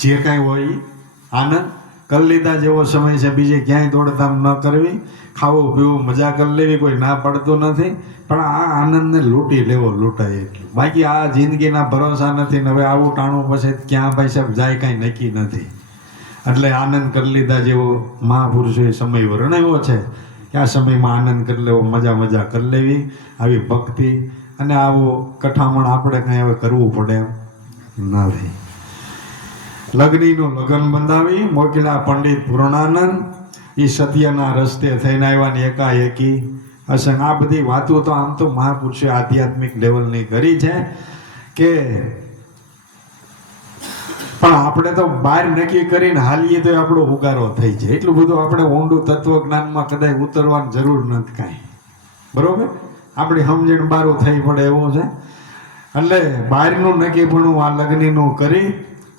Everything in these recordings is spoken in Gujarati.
જે કાંઈ હોય એ આનંદ કરી લીધા જેવો સમય છે. બીજે ક્યાંય દોડધામ ન કરવી, ખાવું પીવું મજા કરી લેવી, કોઈ ના પડતું નથી. પણ આ આનંદને લૂંટી લેવો લૂંટાય એટલું. બાકી આ જિંદગીના ભરોસા નથી ને હવે આવું ટાણું પછી ક્યાં ભાઈ સાહેબ જાય કાંઈ નક્કી નથી. એટલે આનંદ કરી લીધા જેવો મહાપુરુષોએ સમય વર્ણવ્યો છે કે આ સમયમાં આનંદ કરી લેવો, મજા કરી લેવી. આવી ભક્તિ અને આવું કઠામણ આપણે કંઈ હવે કરવું પડે એમ નથી. લગ્નીનું લગ્ન બંધાવી મોકલ્યા પંડિત પૂર્ણાનંદ. એ સત્યના રસ્તે થઈને આવ્યા ને એકાએકી અસંગ. આ બધી વાતો તો આમ તો મહાપુરુષે આધ્યાત્મિક લેવલની કરી છે કે પણ આપણે તો બહાર નક્કી કરીને હાલીએ તો આપણો ઉગારો થઈ જાય. એટલું બધું આપણે ઊંડું તત્વજ્ઞાનમાં કદાચ ઉતરવાની જરૂર નથી કાંઈ. બરોબર, આપણી સમજણ બારું થઈ પડે એવું છે. એટલે બહારનું નક્કી પણ આ લગ્નનું કરી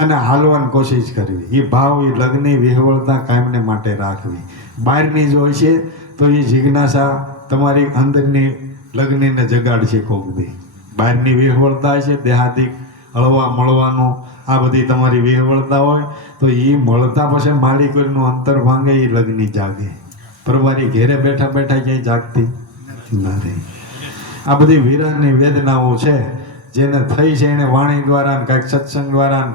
અને હાલવાની કોશિશ કરવી. એ ભાવ એ લગ્નની વિહવળતા કાયમને માટે રાખવી. બહારની જ હોય છે તો એ જિજ્ઞાસા તમારી અંદરની લગ્નને જગાડશે કોક દી. બહારની વિહવળતા છે દેહાદિક હળવા મળવાનું, આ બધી તમારી વિહવળતા હોય તો એ મળતા પછી માલિકોનું અંતર ભાંગે, એ લગ્ન જાગે. પરવારી ઘેરે બેઠા બેઠા ક્યાંય જાગતી નથી. આ બધી વિરહની વેદનાઓ છે જેને થઈ છે એને વાણી દ્વારા કાંઈક સત્સંગ દ્વારા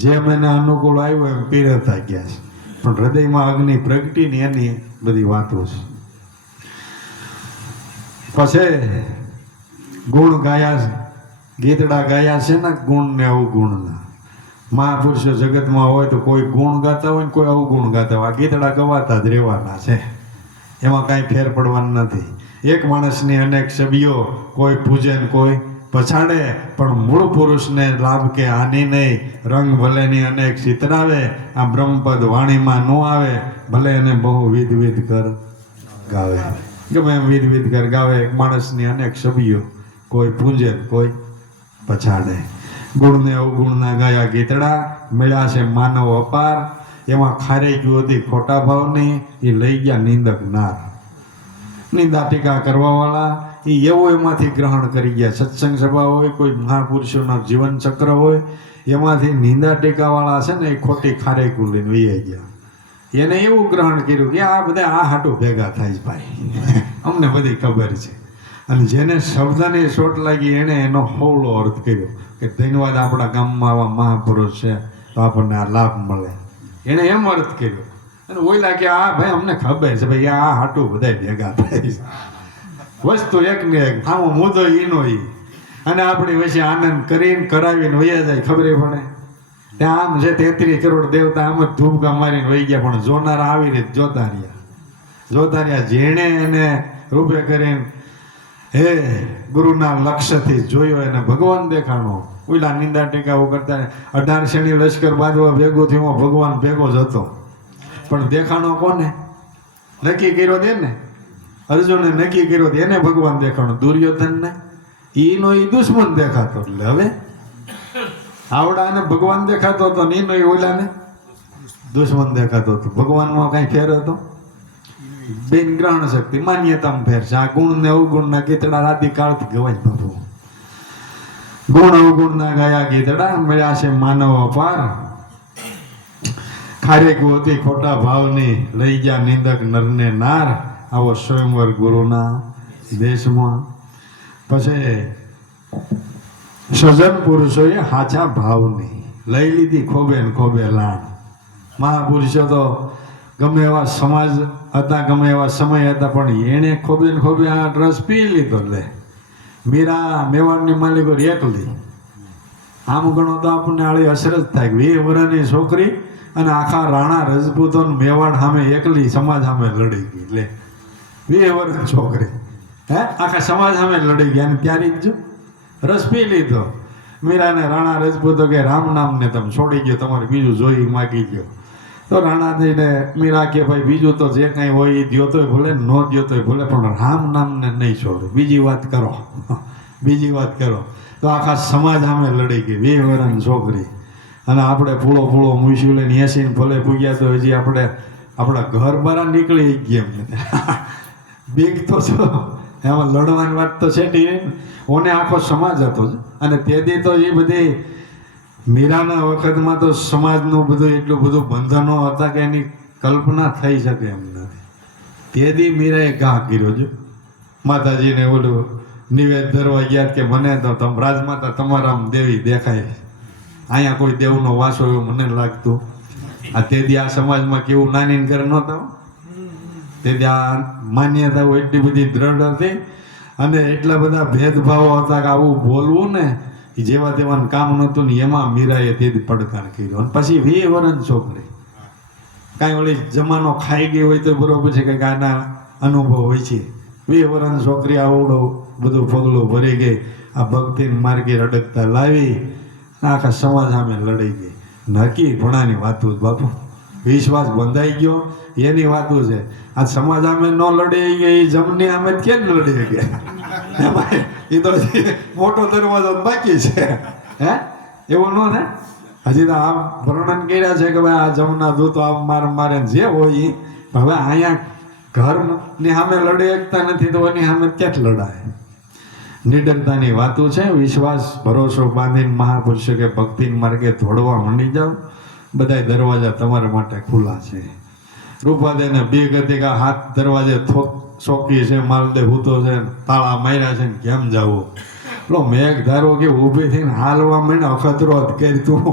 જેમ એને અનુકૂળ આવ્યું એમ પીરતા ગયા છે. પણ હૃદયમાં અગ્નિ પ્રગટીને એની બધી વાતો છે. પછી ગુણ ગાયા, ગીતડા ગાયા છે ને ગુણ ને અવગુણના. મહાપુરુષો જગતમાં હોય તો કોઈ ગુણ ગાતા હોય ને કોઈ અવગુણ ગાતા હોય. આ ગીતડા ગવાતા જ રહેવાના છે, એમાં કાંઈ ફેર પડવાનું નથી. એક માણસની અનેક છબીઓ, કોઈ પૂજે ને કોઈ પછાડે, પણ મૂળ પુરુષને લાભ કે હાનિ નહીં. રંગ ભલેની અનેક ચિતરાવે, આ બ્રહ્મપદ વાણીમાં ન આવે. ભલે એને બહુ વિધ કર ગાવે, ગમે એમ વિધ કર ગાવે. એક માણસની અનેક છબીઓ, કોઈ પૂજે કોઈ પછાડે. ગુણને અવગુણના ગાયા ગીતડા, મળ્યા છે માનવ અપાર. એમાં ખારે ગયું હતી ખોટા ભાવની, એ લઈ ગયા નિંદક નાર. નિંદા ટીકા કરવાવાળા એ એવું એમાંથી ગ્રહણ કરી ગયા. સત્સંગ સભા હોય, કોઈ મહાપુરુષોના જીવન ચક્ર હોય, એમાંથી નિંદા ટીકાવાળા છે ને એ ખોટી ખારેકું લઈને વહી ગયા. એને એવું ગ્રહણ કર્યું કે આ બધા આ હાટું ભેગા થાય છે ભાઈ, અમને બધી ખબર છે. અને જેને શબ્દની ચોટ લાગી એણે એનો હોવળો અર્થ કર્યો કે ધન્યવાદ, આપણા ગામમાં આવા મહાપુરુષ છે તો આપણને આ લાભ મળે. એણે એમ અર્થ કર્યો. અને ઓઈલા કે આ ભાઈ અમને ખબર છે ભાઈ આ હાટું બધા ભેગા થાય છે. વસ્તુ એક ને એક, આમાં મુદ્દો ઈનો ઈ. અને આપણી વચ્ચે આનંદ કરીને કરાવીને વયા જાય ખબર પડે. ત્યાં આમ છે 33 કરોડ દેવતા આમ જ ધૂમકા મારીને વહી ગયા, પણ જોનારા આવી રીતે જોતા રહ્યા. જેણે એને રૂપે કરીને હે ગુરુના લક્ષ્યથી જોયો એને ભગવાન દેખાણો. ઓલા નિંદા ટીકાઓ કરતા 18 શેણી લશ્કર બાંધવા ભેગો થયો, ભગવાન ભેગો જ હતો. પણ દેખાણો કોને? નક્કી કર્યો દે ને, અર્જુને નક્કી કર્યો એને ભગવાન દેખાણો. દુર્યોધનને ઈનો ઈ દુશ્મન દેખાતો. એટલે હવે આવડાને ભગવાન દેખાતો હતો ને ઈનો ઈ ઓલાને દુશ્મન દેખાતો હતો. ભગવાનમાં કાંઈ ફેર હતો? બેન ગ્રહણ શક્તિ માન્યતામાં ફેર છે. આ ગુણ ને અવગુણના ગીતડા આદિકાળથી ગવાય બાપુ. ગુણ અવગુણના ગાયા ગીતડા, મળ્યા છે માનવ અપાર. ખારેકું હતી ખોટા ભાવની, લઈ ગયા નિંદક નરને નાર. આવો સ્વયંવર ગુરુના દેશમાં. પછી સજન પુરુષોએ હાચા ભાવની લઈ લીધી ખોબે ને ખોબે લાણ. મહાપુરુષો તો ગમે એવા સમાજ હતા, ગમે એવા સમય હતા, પણ એણે ખોબે ને ખોબે આ રસ પી લીધો. લે મીરા મેવાડની માલિકો એકલી. આમ ગણો તો આપણને આળી અસર જ થાય. 20 વર્ષની છોકરી અને આખા રાણા રજપૂતો મેવાડ સામે એકલી સમાજ સામે લડી ગઈ. લે 20 વર્ષની છોકરી આખા સમાજ સામે લડી ગઈ. અને ત્યારે જ જો રસ પી લીધો. મીરાને રાણા રજપૂતો કે રામ નામને તમે છોડી ગયો, તમારે બીજું જોઈ માગી ગયો. તો રાણા થઈને મીરા કે ભાઈ બીજું તો જે કાંઈ હોય એ દ્યો તોય ભલે, ન દ્યો તોય ભલે, પણ રામ નામને નહીં છોડો, બીજી વાત કરો, બીજી વાત કરો. તો આખા સમાજ સામે લડી ગઈ 20 વર્ષની છોકરી. અને આપણે પૂળો મૂસી લઈને 80 ને ભલે પૂગ્યા તો હજી આપણે આપણા ઘર બહાર નીકળી ગયા. બીક તો છો, એમાં લડવાની વાત તો છે. ઓને આખો સમાજ હતો જ. અને તેથી તો એ બધી મીરાના વખતમાં તો સમાજનું બધું એટલું બધું બંધનો હતા કે એની કલ્પના થઈ શકે એમ નથી. તેથી મીરાએ ઘા કર્યો જો માતાજીને ઓલું નિવેદ ધરવા ગયા કે મને તો રાજમાતા તમારા દેવી દેખાય, અહીંયા કોઈ દેવનો વાસો એવું મને લાગતું. આ તેથી આ સમાજમાં કેવું નાની ઘર નહોતા, તેથી આ માન્યતાઓ એટલી બધી દ્રઢ હતી અને એટલા બધા ભેદભાવો હતા કે આવું બોલવું ને એ જેવા તેવાનું કામ નહોતું ને એમાં મીરાએ તેથી પડકાર કર્યો. અને પછી 20 વર્ષની છોકરી કાંઈ ઓલી જમાનો ખાઈ ગઈ હોય તો બરોબર છે, કંઈક આના અનુભવ હોય છે. 20 વર્ષની છોકરી આવડો બધું પગલું ભરી ગઈ, આ ભક્તિને માર્ગે રડકતા લાવી આખા સમાજ સામે લડાઈ ગઈ. નક્કી ઘણાની વાતું બાપુ, વિશ્વાસ બંધાઈ ગયો એની વાતું છે. આ સમાજ સામે ન લડી ગઈ, જમની સામે કેમ લડી ગયા? એ તો મોટો દરવાજો બાકી છે. હે એવું ન ને? હજી તો આમ વર્ણન કર્યા છે કે ભાઈ આ જમના દૂતો આમ મારે જે હોય એ. હવે અહીંયા ઘરની સામે લડી શકતા નથી તો એની સામે ક્યાં લડાય? નિડરતાની વાતો છે. વિશ્વાસ ભરોસો બાંધીને મહાપુરુષો કે ભક્તિ માર્ગે દોડવા માંડી જાઓ, બધા દરવાજા તમારા માટે ખુલ્લા છે. રૂપાદેને બે ગતિકા હાથ દરવાજે ચોકી છે, માલદે ભૂતો છે, તાળા માર્યા છે, કેમ જવું? લો મેઘ ધારો કે ઊભી થઈને હાલવા માંડે અખતરો કરી તું.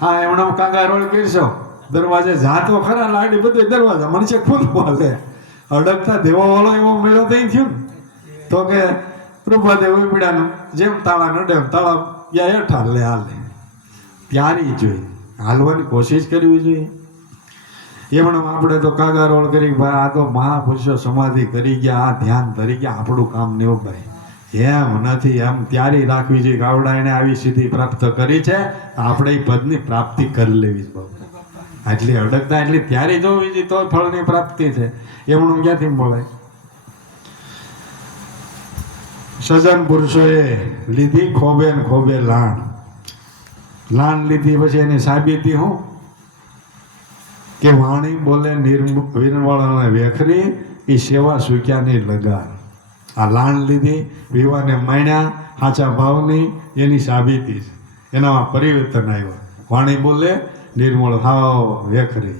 હા એમણે કાકા રોલ કરશો દરવાજે જાતો ખરા લાડી બધું દરવાજા મને છે ખુલવા લે. અડકતા દેવા વાળો એવો મેળો થઈ થયો તો કે રૂપાદેવ ઉપડ્યાનું જેમ તાળા નડે તાળા યા હેઠા લે હાલે. ત્યારી જોઈએ હાલવાની કોશિશ કરવી જોઈએ. એમણે આપણે તો કાગા રોળ કરી ભાઈ આ તો મહાપુરુષો સમાધિ કરી ગયા, આ ધ્યાન ધરી ગયા, આપણું કામ નહીં ભાઈ. એમ નથી, એમ ત્યારી રાખવી જોઈએ. ગાવડા એને આવી સિદ્ધિ પ્રાપ્ત કરી છે, આપણે એ પદની પ્રાપ્તિ કરી લેવી છે બાબુ. આટલી અડકતા એટલી ત્યારી જોવી જોઈએ તો ફળની પ્રાપ્તિ છે. એમણું ક્યાંથી બોલાય? સજન પુરુષોએ લીધી ખોબે ને ખોબે લાણ લીધી. પછી એની સાબિતી હું કે વાણી બોલે નિર્મળ અને વેખરી એ સેવા સુક્યાની લગાર. આ લાણ લીધી, વિવાને માણ્યા સાચા ભાવની એની સાબિતી છે. એનામાં પરિવર્તન આવ્યું. વાણી બોલે નિર્મળ હાવ વેખરી.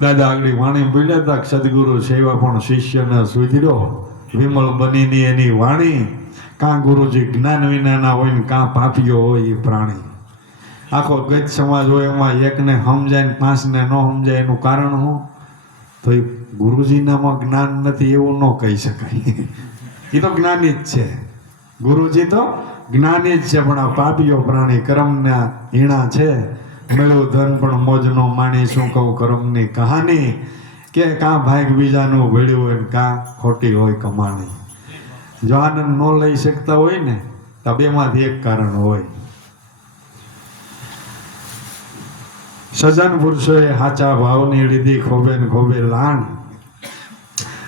દાદા આગળ વાણી બોલ્યા હતા સદગુરુ સેવા પણ શિષ્યને સુધર્યો, વિમળ બનીની એની વાણી. કાં ગુરુજી જ્ઞાન વિનાના હોય ને કાં પાપીઓ હોય એ પ્રાણી. આખો ગત સમાજ હોય એમાં એકને સમજાય ને પાંચને ન સમજાય એનું કારણ શું? તો એ ગુરુજીનામાં જ્ઞાન નથી એવું ન કહી શકાય. એ તો જ્ઞાની જ છે, ગુરુજી તો જ્ઞાની જ છે, પણ આ પાપીઓ પ્રાણી કર્મના હીણા છે. મળ્યું ધન પણ મોજનો માણી, શું કહું કર્મની કહાની. કે કાં ભાગ બીજાનું ભળ્યું હોય ને કાં ખોટી હોય કમાણી. જો આનંદ ન લઈ શકતા હોય ને તો બેમાંથી એક કારણ હોય. સજન પુરુષોએ સાચા ભાવની લીધી ખોબે ને ખોબે લાણ.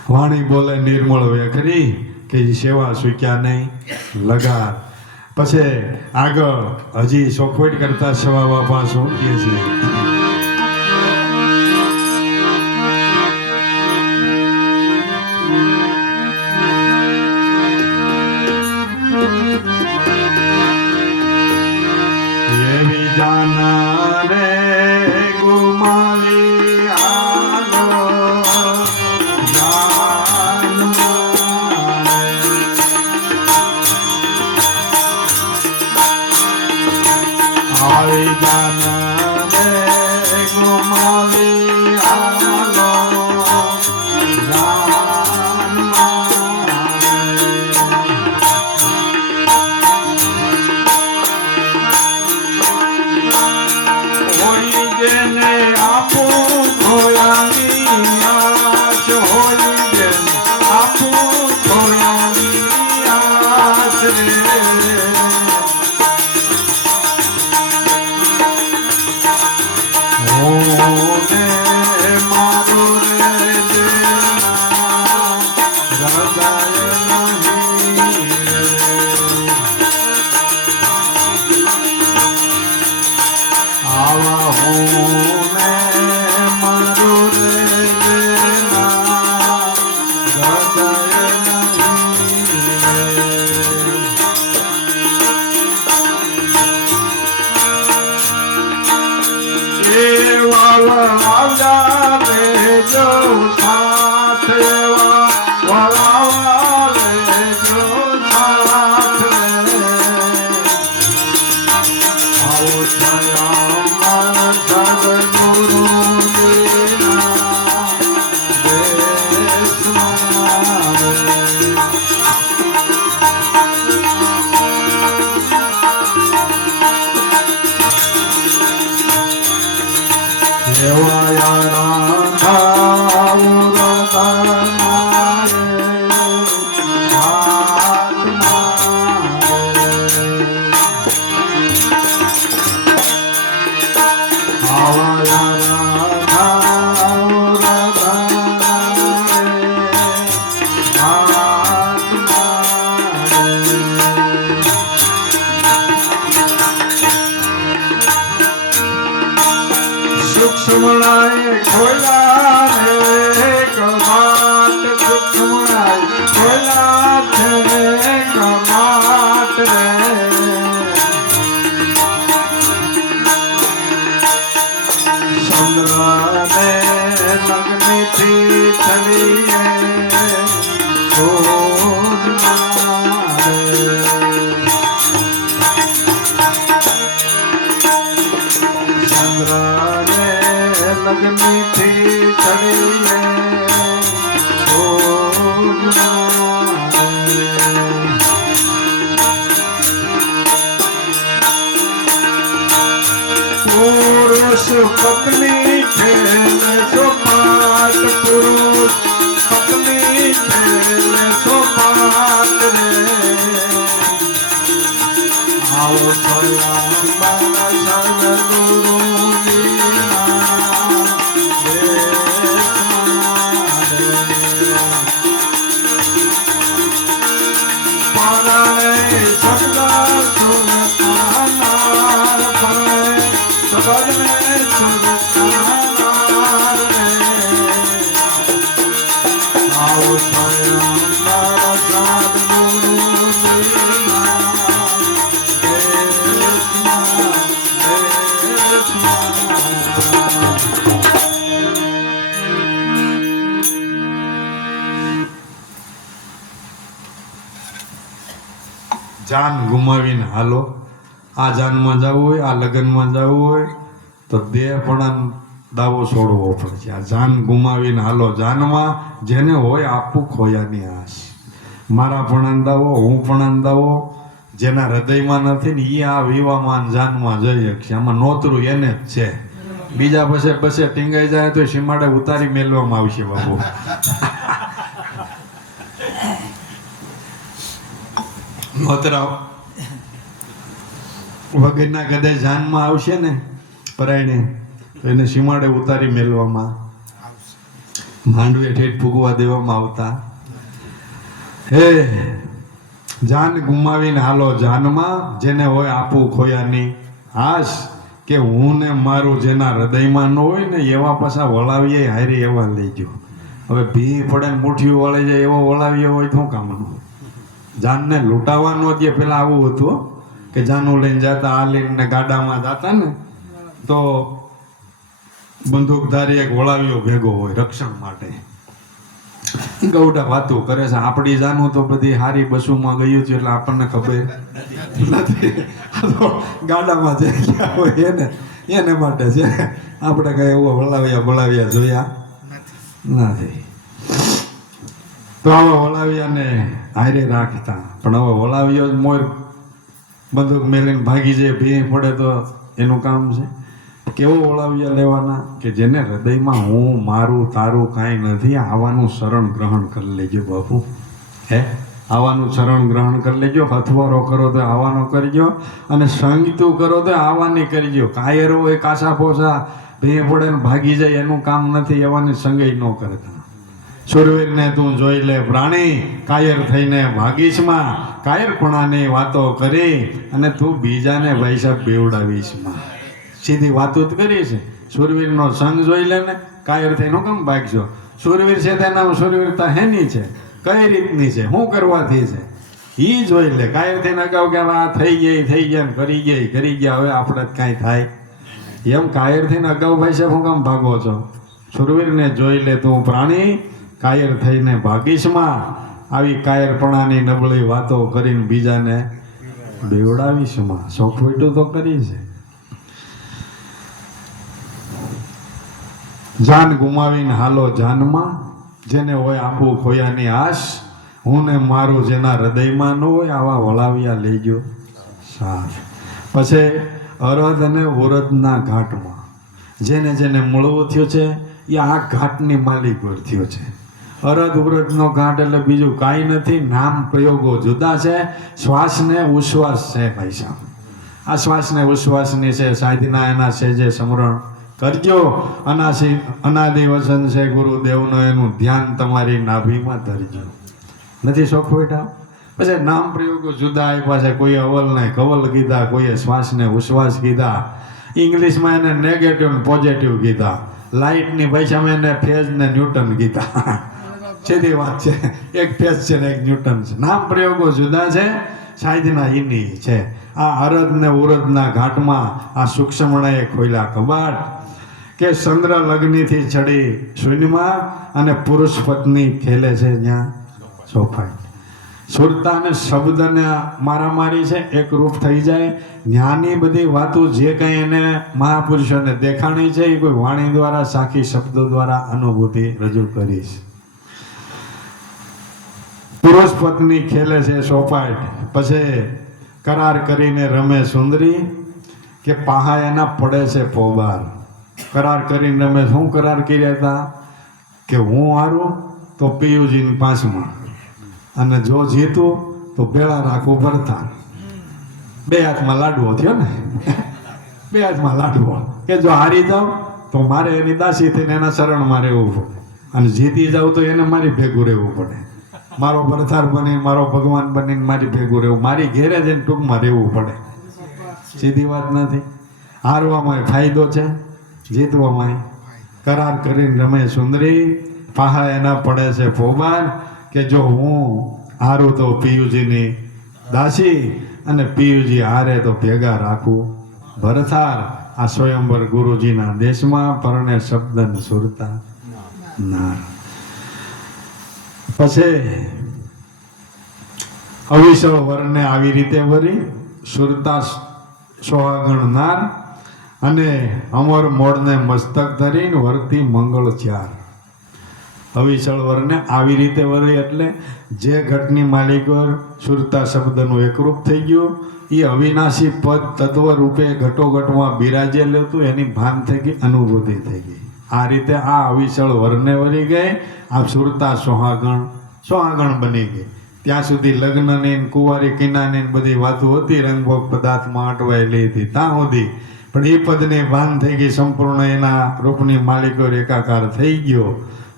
વાણી બોલે નિર્મળ વેખરી કે સેવા સુક્યા નહીં લગાર. પછી આગળ હજી ચોખવટ કરતા સવા બાપા શું કહે છે? એવી જાના રે ગુમાવી આલો આવી જાના રે ગુમાવી આલો જેને આપો ખોયાની આશ હોય, જેને આપો ખોયાની આશ રે. ઓને મારું રે જેના હૃદય નહીં રે. આવા હોને મારું રે જેના હૃદય નહીં રે. વળાવ્યા લેજો સાથ એવા વળાવ્યા લેજો સાથ રે આવો થયા મારા સદગુરુ સુખમણાય ખોલા રે કમાટ સુખમણાય ખોલા છે કમાટ રે ચંદ્રને લગ્નથી ચલીએ લગ્નથી ચડીએ પુરુષ પત્ની છે સોપાટ પુરુષ પત્ની છે સોપાટ રે આવો સદગુરુ જાન ગુમાવીને હાલો આ જાનમાં જવું હોય આ લગ્નમાં જવું હોય તો દેહ પણ દાવો છોડવો પડશે આ જાન ગુમાવીને હાલો જાનમાં જેને હોય આપવું ખોયાની આશ મારા પણ અંદાવો હું પણ અંદાવો જેના હૃદયમાં નથી ને એ આ વિવાહમાં જાનમાં જઈ શકશે આમાં નોતરું એને જ છે બીજા પછી ટીંગાઈ જાય તો સીમાડે ઉતારી મેલવામાં આવશે બાબુ નોતરા વગરના કદાચ જાનમાં આવશે ને પરાયણે તો એને સીમાડે ઉતારી મેલવામાં માંડવે ઠેઠ ફૂગવા દેવામાં આવતા હે જાન ગુમાવીને હાલો જાનમાં જેને હોય આપવું ખોયાની આશ કે હું ને મારું જેના હૃદયમાં ન હોય ને એવા પાછા વળાવીએ હારી એવા લઈજો હવે ભી પડે ને મુઠ્ઠીઓ વળે જાય એવો વળાવીએ હોય તો કામનું જાનને લૂંટાવાનો જે પેલા આવું હતું કે જાનું લઈને જતા આ લઈને ગાડામાં જતા ને તો બંદૂકધારી એક વળાવ્યો ભેગો હોય રક્ષણ માટે ગૌડા વાતો કરે છે આપણી જાનું તો બધી હારી બસોમાં ગયું છે એટલે આપણને ખબર નથી ગાડામાં જઈ ગયા હોય એને માટે છે આપણે કઈ એવો વળાવ્યા જોયા નથી તો આવા વળાવ્યાને હારે રાખતા પણ હવે વળાવ્યો જ મોર બંદૂક મેલીને ભાગી જાય ભી પડે તો એનું કામ છે કેવો વળાવ્યા લેવાના કે જેને હૃદયમાં હું મારું તારું કાંઈ નથી આવાનું શરણ ગ્રહણ કરી લેજો બાપુ હે આવાનું શરણ ગ્રહણ કરી લેજો હથવારો કરો તો આવાનો કરજો અને સંગીતું કરો તો આવાની કરજો કાયરો હોય કાસા પોસા ભી પડે ને ભાગી જાય એનું કામ નથી એવાની સંગઈ ન કરતા સુરવીરને તું જોઈ લે પ્રાણી કાયર થઈને ભાગીશમાં કાયરપણાની વાતો કરી અને તું બીજાને વૈસાબ બેવડાવીશમાં સીધી વાતો જ કરી છે સુરવીરનો સંગ જોઈ લે ને કાયર થઈને કેમ ભાગશો સુરવીર છે તેના સુરવીરતા હેની છે કઈ રીતની છે શું કરવાથી છે એ જોઈ લે કાયર થઈને અગાઉ કે આ થઈ ગયા ને કરી ગયા હવે આપણે જ કાંઈ થાય એમ કાયર થઈને અગાઉ ભાઈ સાહેબ હું કામ ભાગો છો સુરવીરને જોઈ લે તું પ્રાણી, કાયર થઈને ભાગીશમાં. આવી કાયરપણાની નબળી વાતો કરીને બીજાને બેવડાવીશમાં. સોફવેટું તો કરી છે. જાન ગુમાવીને હાલો જાનમાં, જેને હોય આપું ખોયાની આશ. હું ને મારું જેના હૃદયમાં ન હોય, આવા વળાવ્યા લેજો સાર. પછી અરદ અને ઉરદના ઘાટમાં જેને જેને મળવું થયું છે એ આ ઘાટની માલિકો થયો છે. અરદ ઉરદનો ઘાટ એટલે બીજું કાંઈ નથી, નામ પ્રયોગો જુદા છે. શ્વાસને ઉશ્વાસ છે ભાઈ સાહેબ. આ શ્વાસને ઉશ્વાસની છે સાધના, એના છે જે સમરણ કરજો. અનાદિ વસન છે ગુરુદેવનો, એનું ધ્યાન તમારી નાભીમાં ધરજો. નથી શોખ બેટા? પછી નામ પ્રયોગો જુદા આપ્યા છે. કોઈએ અવલને કવલ કીધા, કોઈએ શ્વાસને ઉશ્વાસ કીધા. ઇંગ્લિશમાં એને નેગેટિવ પોઝિટિવ કીધા. લાઇટની ભાષામાં એને ફેઝ ને ન્યૂટન કીધા. સીધી વાત છે, એક ફેઝ છે ને એક ન્યૂટન છે. નામ પ્રયોગો જુદા છે, સાધના એની છે. આ અરદ ને ઉરદના ઘાટમાં આ સૂક્ષ્મણાએ ખોલ્યા કબાટ કે ચંદ્ર લગ્નથી ચડી શૂન્યમાં અને પુરુષ પત્ની ખેલે છે ત્યાં સોફાઈ. સુરતા અને શબ્દને મારામારી છે, એક રૂપ થઈ જાય. જ્ઞાની બધી વાતો જે કંઈ એને મહાપુરુષોને દેખાણી છે એ કોઈ વાણી દ્વારા, સાખી શબ્દો દ્વારા અનુભૂતિ રજૂ કરીશ. પુરુષ પત્ની ખેલે છે સોપાટ, પછી કરાર કરીને રમે સુંદરી કે પાહા એના પડે છે પોબાર. કરાર કરીને રમે. શું કરાર કર્યા હતા કે હું હારું તો પિયુજીની પાંચમાં, અને જો જીતું તો ભેળા રાખવું ભરતા. બે હાથમાં લાડવો થયો ને, બે હાથમાં લાડવો. કે જો હારી જાઉં તો મારે એની દાસી થઈને એના શરણમાં રહેવું પડે, અને જીતી જાઉં તો એને મારી ભેગું રહેવું પડે. મારો ભરથાર બની, મારો ભગવાન બનીને મારી ભેગું રહેવું, મારી ઘેરે જઈને ટૂંકમાં રહેવું પડે. સીધી વાત નથી. હારવામાં ફાયદો છે, જીતવામાં. કરાર કરીને રમે સુંદરી, પાહા એના પડે છે ફોબાર કે જો હું હારું તો પિયુજીની દાસી, અને પિયુજી હારે તો ભેગા રાખું ભરથાર. આ સ્વયંવર ગુરુજીના દેશમાં પરણે શબ્દન સુરતા નાર. પછી અવિસળ વરને આવી રીતે વરી સુરતા સોહાગણ નાર, અને અમર મોડને મસ્તક ધરીને વર્તી મંગળ ચાર. અવિચળ વરને આવી રીતે વરે એટલે જે ઘટની માલિકો સુરતા શબ્દનું એકરૂપ થઈ ગયું, એ અવિનાશી પદ તત્વ રૂપે ઘટોઘટમાં બિરાજેલું હતું, એની ભાન થઈ ગઈ, અનુભૂતિ થઈ ગઈ. આ રીતે આ અવિચળ વરને વરી ગઈ. આ સુરતા સોહાગણ બની ગઈ. ત્યાં સુધી લગ્નની કુંવારી કિનાની બધી વાતો હતી, રંગભોગ પદાર્થમાં અટવાયેલી હતી ત્યાં સુધી. પણ એ પદને ભાન થઈ ગઈ, સંપૂર્ણ એના રૂપની માલિકો એકાકાર થઈ ગયો.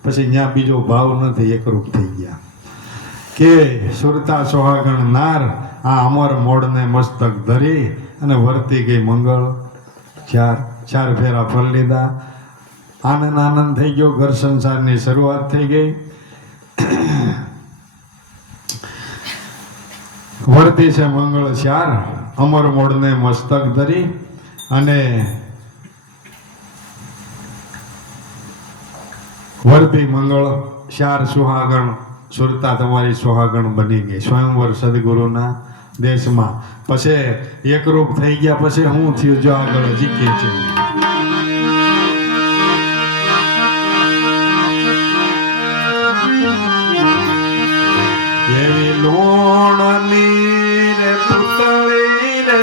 પછી ત્યાં બીજો ભાવ નથી, એકરૂપ થઈ ગયા. કે સુરતા સોહાગણ નાર આ અમર મોડને મસ્તક ધરી અને વર્તી ગઈ મંગળ ચાર ફેરા ફર લીધા. આનંદ થઈ ગયો. ઘર સંસારની શરૂઆત થઈ ગઈ. વર્તી છે મંગળ ચાર, અમર મોડને મસ્તક ધરી, અને વર્તી મંગળ ચાર સુહાગણ. સુરતા તમારી સુહાગણ બની ગઈ સ્વયંવર સદગુરુના દેશમાં. પછી એકરૂપ થઈ ગયા. પછી હું થયું જો આગળ જીકે છે. એવી લોણની રે પુતળી રે,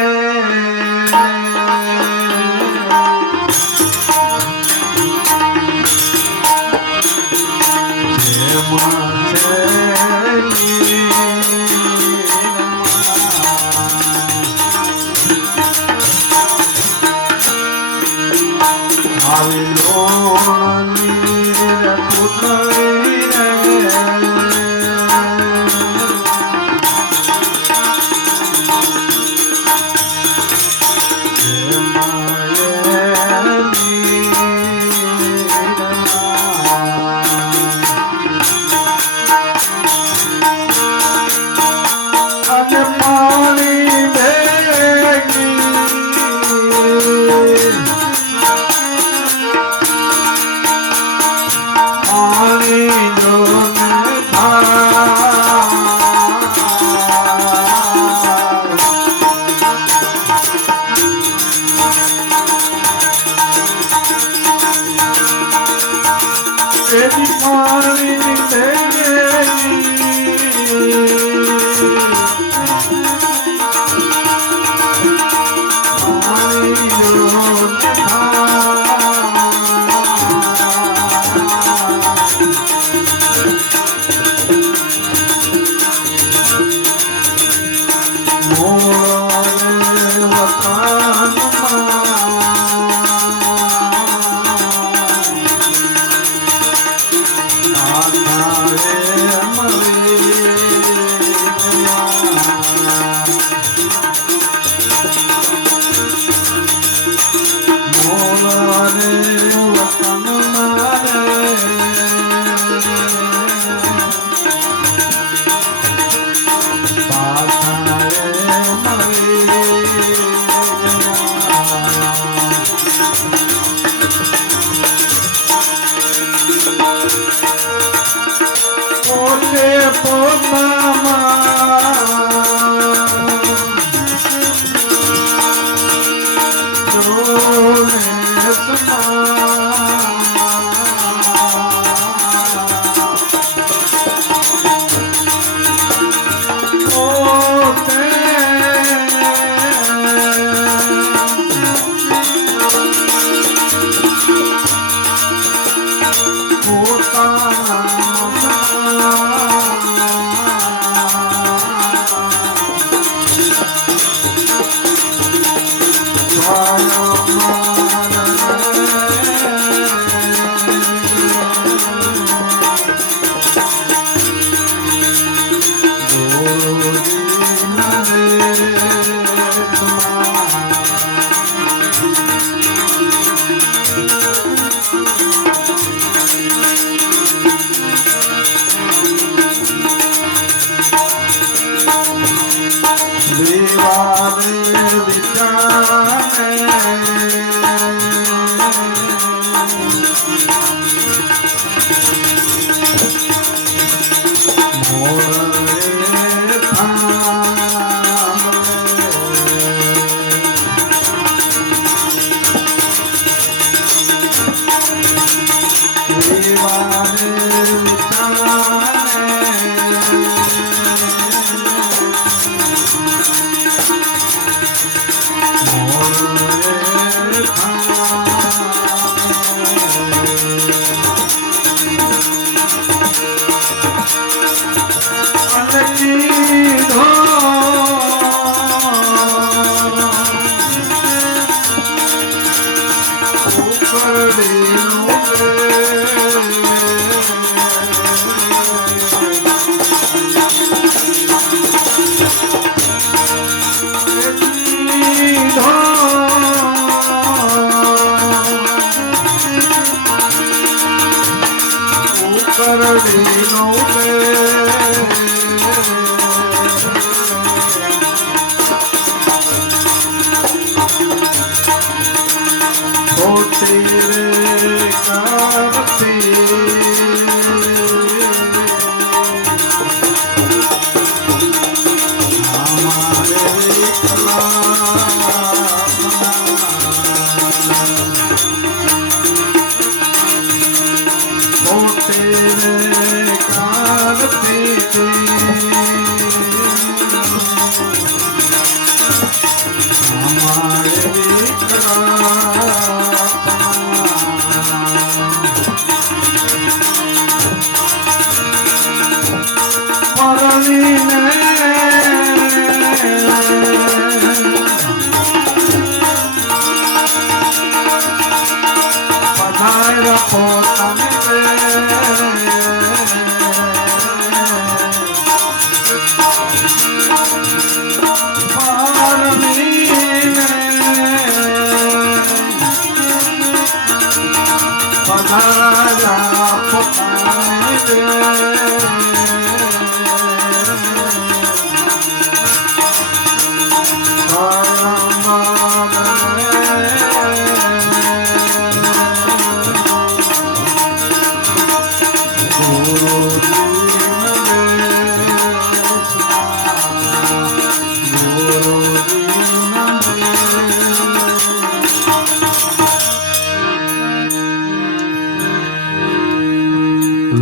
આવી લોણની રે પુતળી રે,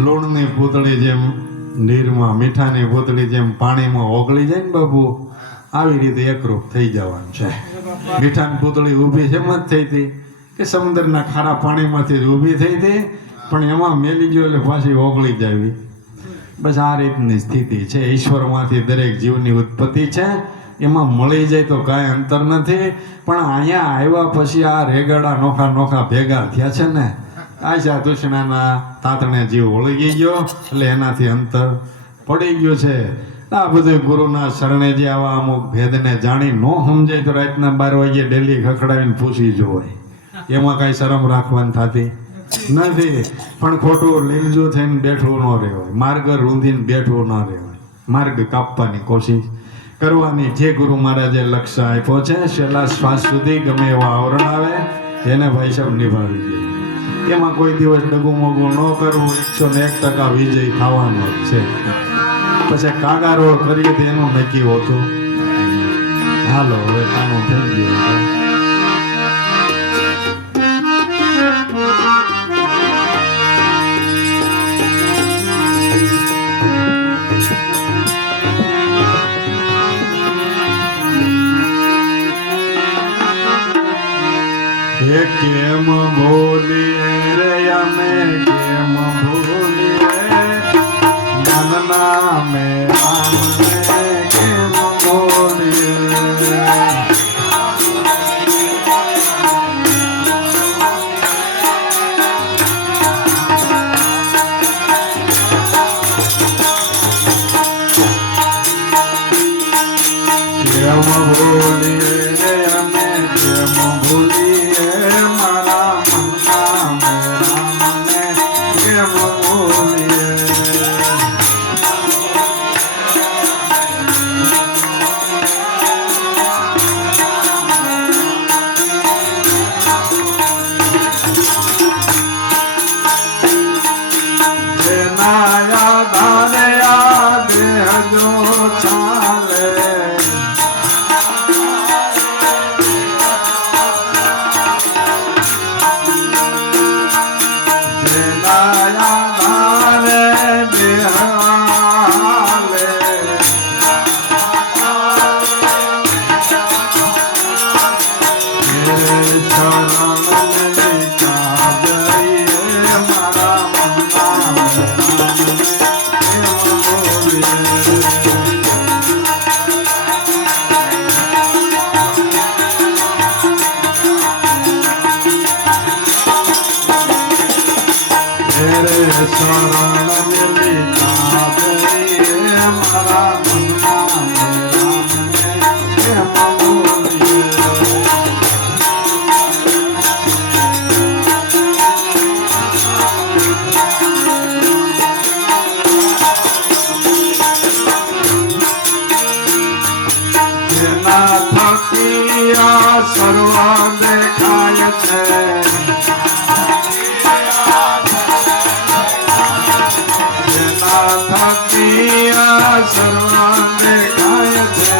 લૂણની પૂતળી જેમ નીરમાં, મીઠાની પૂતળી જેમ પાણીમાં ઓગળી જાય ને બાબુ, આવી રીતે એકરૂપ થઈ જવાનું છે. મીઠાની પૂતળી ઊભી છે એમ જ થઈ હતી કે સમુદ્રના ખારા પાણીમાંથી જ ઊભી થઈ હતી, પણ એમાં મેલી ગયો એટલે પાછી ઓગળી જાવી. બસ આ રીતની સ્થિતિ છે. ઈશ્વરમાંથી દરેક જીવની ઉત્પત્તિ છે, એમાં મળી જાય તો કાંઈ અંતર નથી. પણ અહીંયા આવ્યા પછી આ રેગડા નોખા નોખા ભેગા થયા છે ને, આશા તૃષ્ણાના તાતણે જીવ ઓળગી ગયો એટલે એનાથી અંતર પડી ગયો છે. આ બધું ગુરુના શરણે જે આવા અમુક ભેદને જાણી ન સમજાય તો રાતના 12 વાગે ડેલી ખખડાવીને પૂછી જોવાય, એમાં કાંઈ શરમ રાખવાની થતી નથી. પણ ખોટું લીલજું થઈને બેઠવું ન રહેવાય, માર્ગ રૂંધીને બેઠવું ન રહેવાય, માર્ગ કાપવાની કોશિશ કરવાની. જે ગુરુ મહારાજે લક્ષ્ય આપ્યો છે, છેલ્લા શ્વાસ સુધી ગમે એવા આવરણ આવે એને ભાઈ સાહેબ નિભાવી દે. એમાં કોઈ દિવસ ડગું મોગું ન કરવું, 101% વિજય થવાનો જ છે. પછી કાગા રોડ કરીએ તો એનું નક્કી હોતું. હાલો હવે કાનું થઈ ગયું. કેમ બોલીએ રે અમે કેમ બોલીએ મનના મેં આમને કેમ બોલીએ. કેમ બોલીએ રે અમે કેમ બોલીએ મારા મનના મેરામને કેમ બોલીએ. જેના યાદ આને યાદ હજો ચાલે સર્વ દેખાય છે. જેના થકી સર્વ દેખાય છે.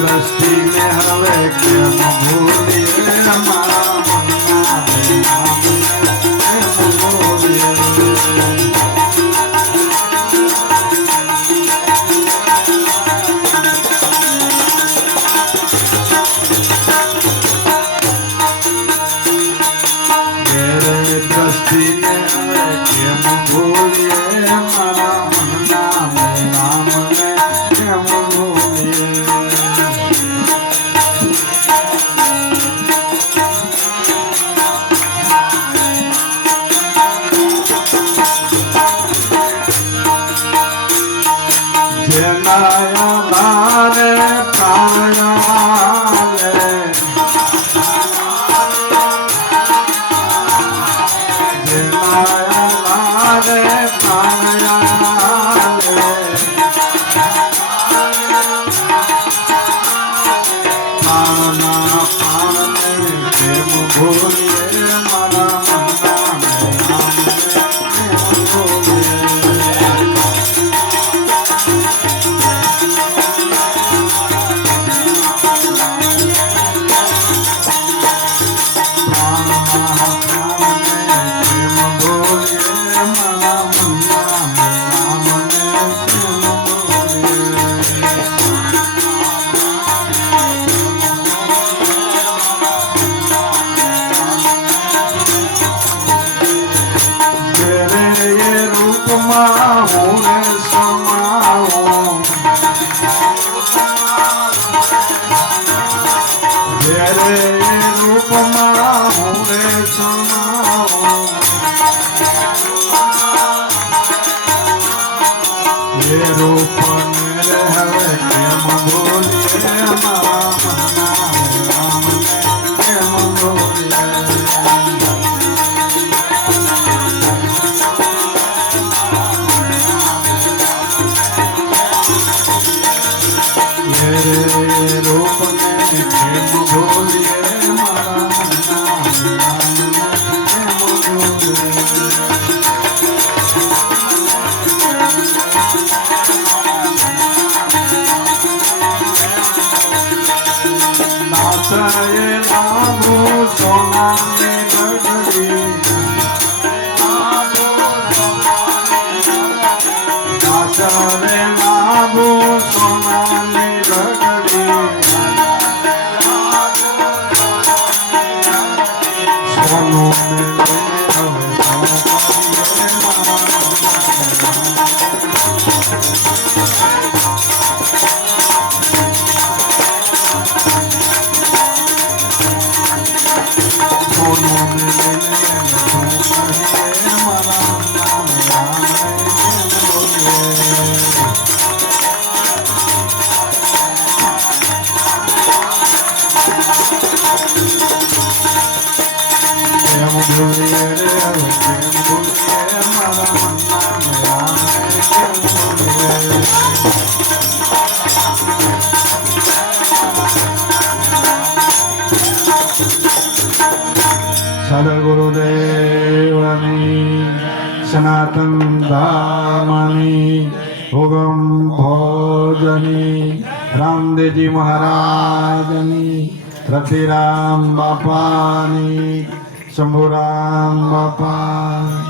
દ્રષ્ટિને હવે કેમ ભૂલીએ મારા મનના કેમ ભૂલીએ. દ્રષ્ટિને હવે કેમ ભૂલીએ મારા મનના મેરામને કેમ ભૂલીએ. જેના મારે પ્રાણવાલે ભૂલીએ મારા એ લાભો સોનાની નગરી આશરે લાભો સોનાની નગરી સોનું સદગુરુદેવની સનાતન ધર્મની હુગમ ભોજની રામદેવજી મહારાજની રતિરામ બાપાની શંભુરામ બાપા